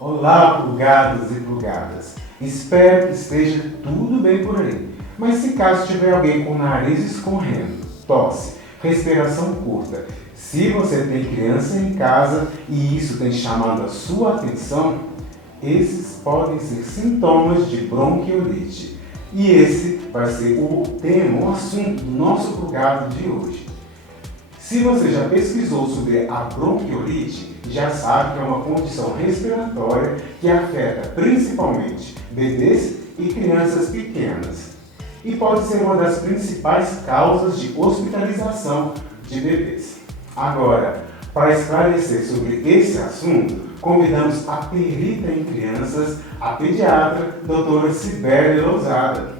Olá, plugados e plugadas. Espero que esteja tudo bem por aí. Mas se caso tiver alguém com o nariz escorrendo, tosse, respiração curta, se você tem criança em casa e isso tem chamado a sua atenção, esses podem ser sintomas de bronquiolite. E esse vai ser o tema, o assunto do nosso plugado de hoje. Se você já pesquisou sobre a bronquiolite, já sabe que é uma condição respiratória que afeta principalmente bebês e crianças pequenas. E pode ser uma das principais causas de hospitalização de bebês. Agora, para esclarecer sobre esse assunto, convidamos a perita em crianças, a pediatra, doutora Cibele Lousada.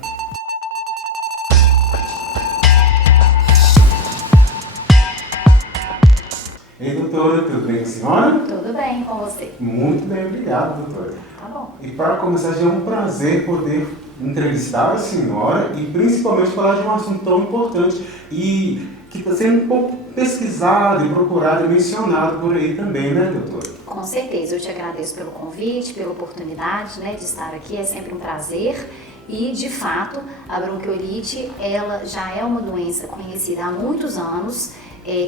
Ei, doutora, tudo bem com a senhora? Tudo bem com você. Muito bem, obrigado, doutora. Tá bom. E para começar, já é um prazer poder entrevistar a senhora e principalmente falar de um assunto tão importante e que está sendo um pouco pesquisado e procurado e mencionado por aí também, né, doutora? Com certeza, eu te agradeço pelo convite, pela oportunidade, de estar aqui, é sempre um prazer. E, de fato, a bronquiolite, ela já é uma doença conhecida há muitos anos,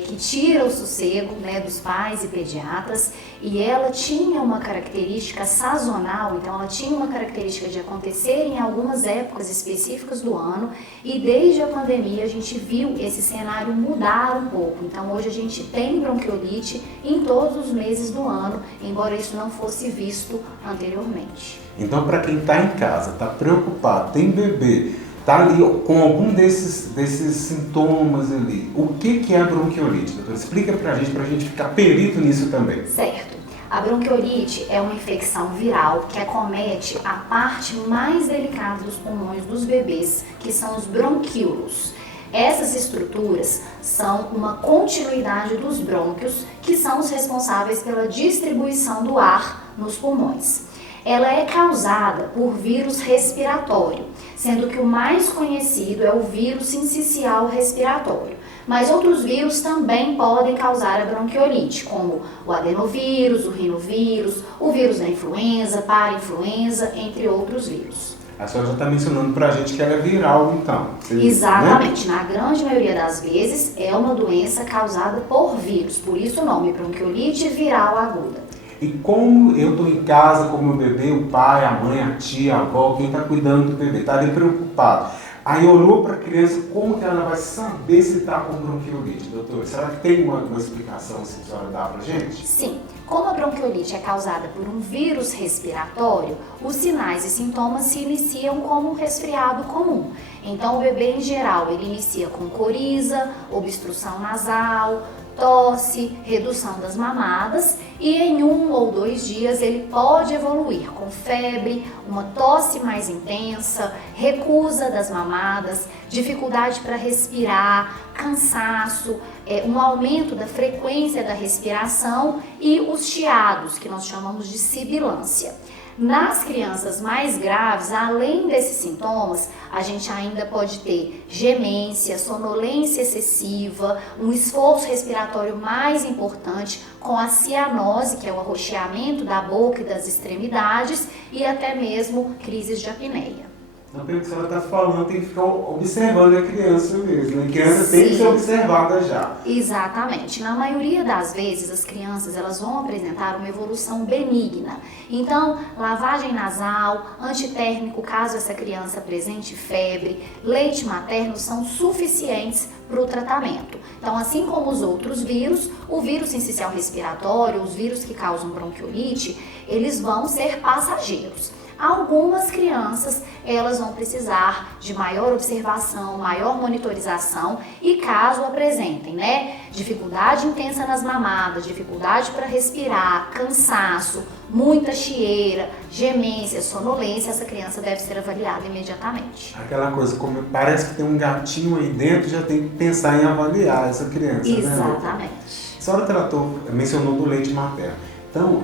que tira o sossego dos pais e pediatras, e ela tinha uma característica sazonal, então ela tinha uma característica de acontecer em algumas épocas específicas do ano, e desde a pandemia a gente viu esse cenário mudar um pouco. Então hoje a gente tem bronquiolite em todos os meses do ano, embora isso não fosse visto anteriormente. Então, para quem está em casa, está preocupado, tem bebê, está ali com algum desses sintomas ali, o que é a bronquiolite, doutor? Explica para a gente ficar perito nisso também. Certo. A bronquiolite é uma infecção viral que acomete a parte mais delicada dos pulmões dos bebês, que são os bronquíolos. Essas estruturas são uma continuidade dos brônquios, que são os responsáveis pela distribuição do ar nos pulmões. Ela é causada por vírus respiratório, sendo que o mais conhecido é o vírus sincicial respiratório. Mas outros vírus também podem causar a bronquiolite, como o adenovírus, o rinovírus, o vírus da influenza, parainfluenza, entre outros vírus. A senhora já está mencionando para a gente que ela é viral, então. Exatamente. Né? Na grande maioria das vezes é uma doença causada por vírus, por isso o nome bronquiolite viral aguda. E como eu estou em casa com o meu bebê, o pai, a mãe, a tia, a avó, quem está cuidando do bebê, está ali preocupado. Aí olhou para a criança, como que ela vai saber se está com bronquiolite, doutor? Será que tem uma explicação se a senhora dá para a gente? Sim. Como a bronquiolite é causada por um vírus respiratório, os sinais e sintomas se iniciam como um resfriado comum. Então o bebê em geral, ele inicia com coriza, obstrução nasal, tosse, redução das mamadas e em 1 ou 2 dias ele pode evoluir com febre, uma tosse mais intensa, recusa das mamadas, dificuldade para respirar, cansaço, um aumento da frequência da respiração e os chiados, que nós chamamos de sibilância. Nas crianças mais graves, além desses sintomas, a gente ainda pode ter gemência, sonolência excessiva, um esforço respiratório mais importante, com a cianose, que é o arroxeamento da boca e das extremidades, e até mesmo crises de apneia. Não, pelo que a senhora está falando, tem que ficar observando a criança mesmo. A criança Sim. tem que ser observada já. Exatamente. Na maioria das vezes, as crianças elas vão apresentar uma evolução benigna. Então, lavagem nasal, antitérmico, caso essa criança apresente febre, leite materno são suficientes para o tratamento. Então, assim como os outros vírus, o vírus sincicial respiratório, os vírus que causam bronquiolite, eles vão ser passageiros. Algumas crianças, elas vão precisar de maior observação, maior monitorização e caso apresentem, dificuldade intensa nas mamadas, dificuldade para respirar, cansaço, muita chieira, gemência, sonolência, essa criança deve ser avaliada imediatamente. Aquela coisa, como parece que tem um gatinho aí dentro, já tem que pensar em avaliar essa criança, Exatamente. A senhora mencionou do leite materno. Então,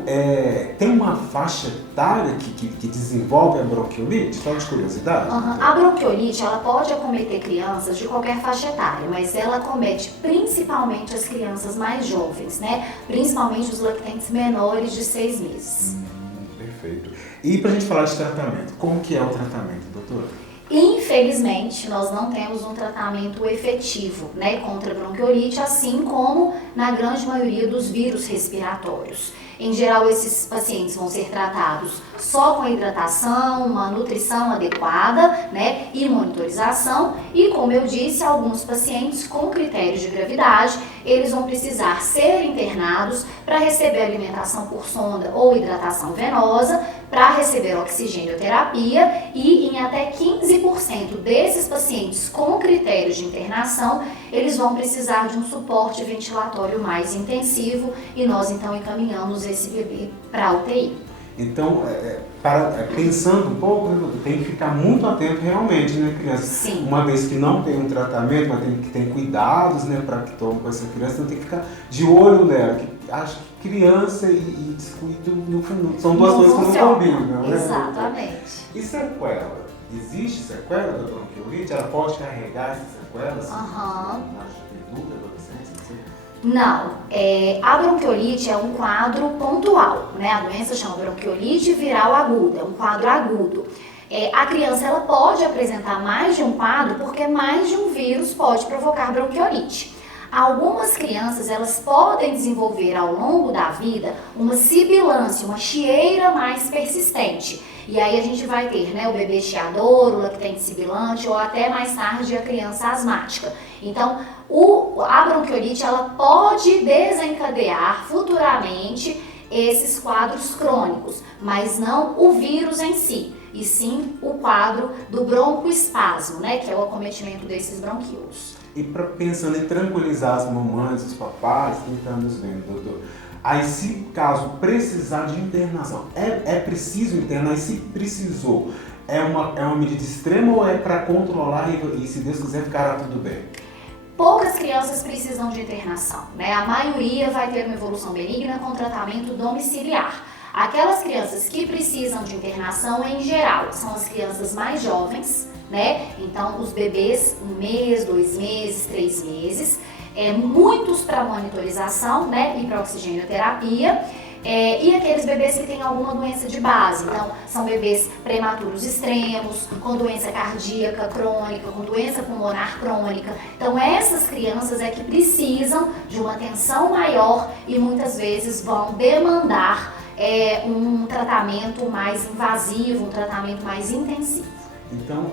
tem uma faixa etária que desenvolve a bronquiolite? Só de curiosidade? A bronquiolite, ela pode acometer crianças de qualquer faixa etária, mas ela acomete principalmente as crianças mais jovens, principalmente os lactentes menores de 6 meses. Perfeito. E para a gente falar de tratamento, como que é o tratamento, doutora? Infelizmente, nós não temos um tratamento efetivo, né, contra a bronquiolite, assim como na grande maioria dos vírus respiratórios. Em geral, esses pacientes vão ser tratados só com a hidratação, uma nutrição adequada, né, e monitorização. E, como eu disse, alguns pacientes com critérios de gravidade, eles vão precisar ser internados para receber alimentação por sonda ou hidratação venosa, para receber oxigênio-terapia, e em até 15% desses pacientes com critérios de internação, eles vão precisar de um suporte ventilatório mais intensivo, e nós então encaminhamos esse bebê para a UTI. Então, pensando um pouco, né, tem que ficar muito atento realmente, né, criança? Sim. Uma vez que não tem um tratamento, mas tem que ter cuidados, né, para que tome com essa criança, então tem que ficar de olho nela. Acho que criança e descuido no fundo são duas coisas que não combinam, né? Exatamente. E sequela? Existe sequela da bronquiolite? Ela pode carregar essas sequelas? Aham. Na juventude, adolescência? Não, a bronquiolite é um quadro pontual, né? A doença chama bronquiolite viral aguda, é um quadro agudo. A criança ela pode apresentar mais de um quadro porque mais de um vírus pode provocar bronquiolite. Algumas crianças elas podem desenvolver ao longo da vida uma sibilância, uma chieira mais persistente. E aí a gente vai ter, né, o bebê chiador, o lactente sibilante ou até mais tarde a criança asmática. Então, a bronquiolite ela pode desencadear futuramente esses quadros crônicos, mas não o vírus em si, e sim o quadro do broncoespasmo, né, que é o acometimento desses bronquíolos. E pensando em tranquilizar as mamães, os papais, quem está nos vendo, doutor, aí se caso precisar de internação, é preciso internar? E se precisou, é uma medida extrema ou é para controlar e se Deus quiser ficará tudo bem? Poucas crianças precisam de internação, né? A maioria vai ter uma evolução benigna com tratamento domiciliar. Aquelas crianças que precisam de internação, em geral, são as crianças mais jovens, né? Então, os bebês, 1 mês, 2 meses, 3 meses, muitos para monitorização, né? E para oxigênio-terapia. E aqueles bebês que têm alguma doença de base, então são bebês prematuros extremos, com doença cardíaca crônica, com doença pulmonar crônica. Então essas crianças é que precisam de uma atenção maior e muitas vezes vão demandar um tratamento mais invasivo, um tratamento mais intensivo. Então,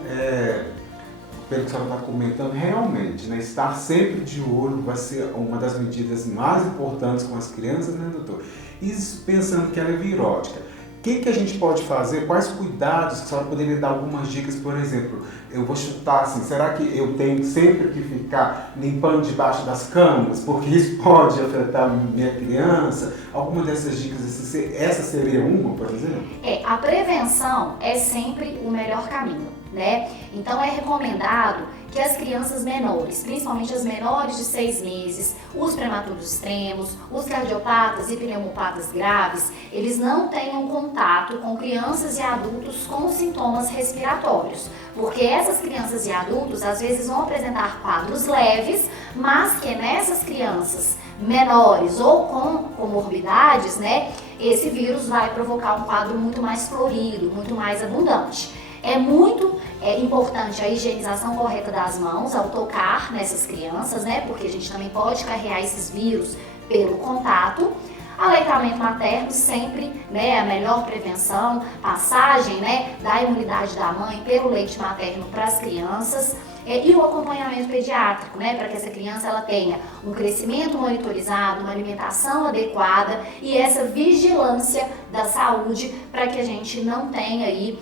pelo que a senhora está comentando, realmente, né, estar sempre de olho vai ser uma das medidas mais importantes com as crianças, né, doutor? Isso pensando que ela é virótica. O que a gente pode fazer? Quais cuidados que a senhora poderia dar algumas dicas? Por exemplo, eu vou chutar assim, será que eu tenho sempre que ficar limpando debaixo das camas? Porque isso pode afetar minha criança? Alguma dessas dicas, essa seria uma, por exemplo? A prevenção é sempre o melhor caminho, né? Então é recomendado que as crianças menores, principalmente as menores de 6 meses, os prematuros extremos, os cardiopatas e pneumopatas graves, eles não tenham contato com crianças e adultos com sintomas respiratórios, porque essas crianças e adultos às vezes vão apresentar quadros leves, mas que nessas crianças menores ou com comorbidades, né, esse vírus vai provocar um quadro muito mais florido, muito mais abundante. É muito importante a higienização correta das mãos ao tocar nessas crianças, né? Porque a gente também pode carregar esses vírus pelo contato. Aleitamento materno sempre, né, a melhor prevenção, passagem, né, da imunidade da mãe pelo leite materno para as crianças. E o acompanhamento pediátrico, né, para que essa criança ela tenha um crescimento monitorizado, uma alimentação adequada e essa vigilância da saúde para que a gente não tenha aí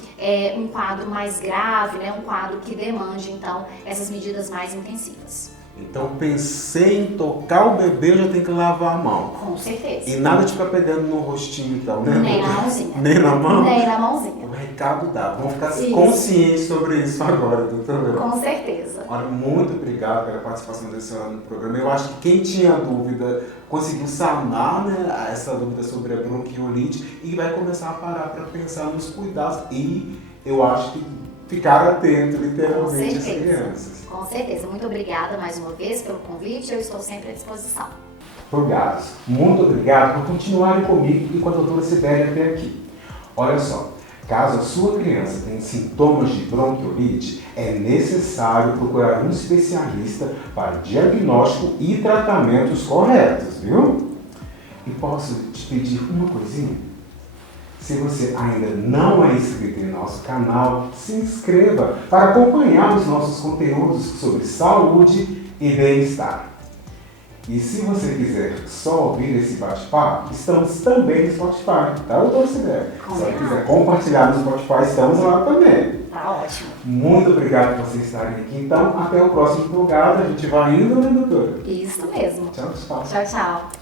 um quadro mais grave, né, um quadro que demande então essas medidas mais intensivas. Então pensei em tocar o bebê, eu já tenho que lavar a mão. Com certeza. E nada de ficar pegando no rostinho e tal, né? Nem na mãozinha. Nem na mão? Nem na mãozinha. O recado dá. Vamos ficar Isso. conscientes sobre isso agora, doutora. Com certeza. Olha, muito obrigado pela participação da senhora no programa. Eu acho que quem tinha dúvida conseguiu sanar, né, essa dúvida sobre a bronquiolite e vai começar a parar para pensar nos cuidados. E eu acho que ficar atento, literalmente, às crianças. Com certeza. Muito obrigada mais uma vez pelo convite. Eu estou sempre à disposição. Obrigado. Muito obrigado por continuarem comigo e com a doutora Sibeli até aqui. Olha só, caso a sua criança tenha sintomas de bronquiolite, é necessário procurar um especialista para diagnóstico e tratamentos corretos, viu? E posso te pedir uma coisinha? Se você ainda não é inscrito em nosso canal, se inscreva para acompanhar os nossos conteúdos sobre saúde e bem-estar. E se você quiser só ouvir esse bate-papo, estamos também no Spotify, tá, doutora Sibeli? Se você quiser compartilhar no Spotify, estamos lá também. Tá ótimo. Muito obrigado por vocês estarem aqui. Então, até o próximo lugar. A gente vai indo, né, doutora? Isso mesmo. Tchau, tchau. Tchau, tchau.